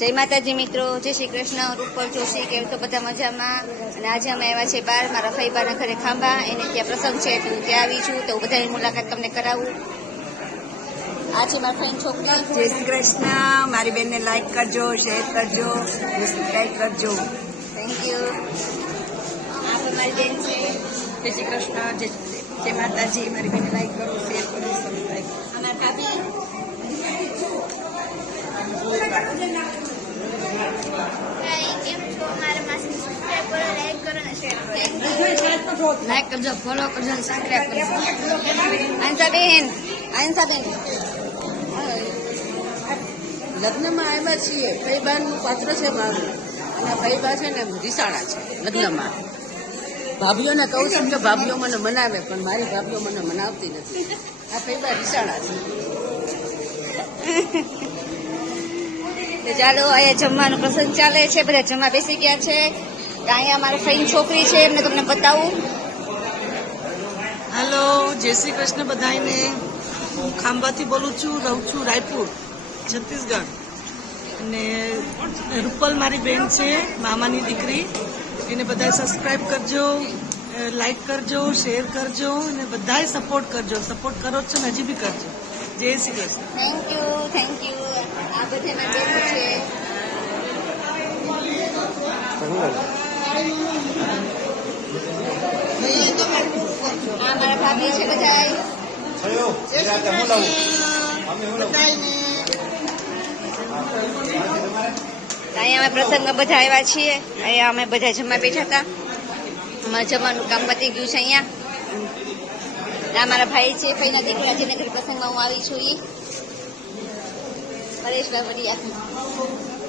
જય માતાજી મિત્રો, જય શ્રી કૃષ્ણ. રૂપલ જોશી કેમ તો બધા મજામાં. અને આજે અમે આવ્યા છે બહાર મારા ફઈબાના ઘરે ખાંભા, એને ત્યાં પ્રસંગ છે તો હું ત્યાં આવી છું, તો હું બધાની મુલાકાત તમને કરાવું. આ છે મારી ફઈની છોકરી. જય શ્રી કૃષ્ણ. મારી બેનને લાઈક કરજો, શેર કરજો, સબસ્ક્રાઈબ કરજો. Thank you. આ પણ મારી બેન છે. જય શ્રી કૃષ્ણ. જય માતાજી. મારી બેનને લાઈક કરો, શેર કરો, સબસ્ક્રાઈબ. અમારા ભાભી. લાઈક કરજો, ફોલો કરજો, સબસ્ક્રાઈબ કરજો. આંસાબેન, આંસાબેન લગ્નમાં આવ્યા છીએ. ફઈબાનું પાત્ર છે મારું, અને ફઈબા છે ને રીસાણા છે લગ્નમાં. ભાભીઓને કહું છું કે ભાભીઓ મને મનાવે, પણ મારી ભાભીઓ મને મનાવતી નથી. આ ફઈબા રીસાણા છે. તો ચાલો, અહીંયા જમવાનો પ્રસંગ ચાલે છે, બધા જમવા બેસી ગયા છે. અહીંયા મારી ફઈની છોકરી છે, એમને તમને બતાવું. હેલો, જય શ્રી કૃષ્ણ બધાને. હું ખાંભાથી બોલું છું, રહું છું રાયપુર, છત્તીસગઢ. અને રૂપલ મારી બેન છે, મામાની દીકરી. એને બધાએ સબસ્ક્રાઈબ કરજો, લાઈક કરજો, શેર કરજો, અને બધાએ સપોર્ટ કરજો. સપોર્ટ કરો છો ને હજી બી કરજો. જય Shri Krishna. Thank you, thank you. આ બધે મારી બેન છે. આ મારા ભાભી છે બધા. અહીંયા અમે પ્રસંગમાં બધા આવ્યા છીએ. અહીંયા અમે બધા જમવા બેઠા હતા. અમારે જમવાનું કામ પતી ગયું છે અહીંયા. આ મારા ભાઈ છે, ભાઈના દીકરા, જેને ઘરે પ્રસંગમાં હું આવી છું. પરેશભાઈ વડિયા.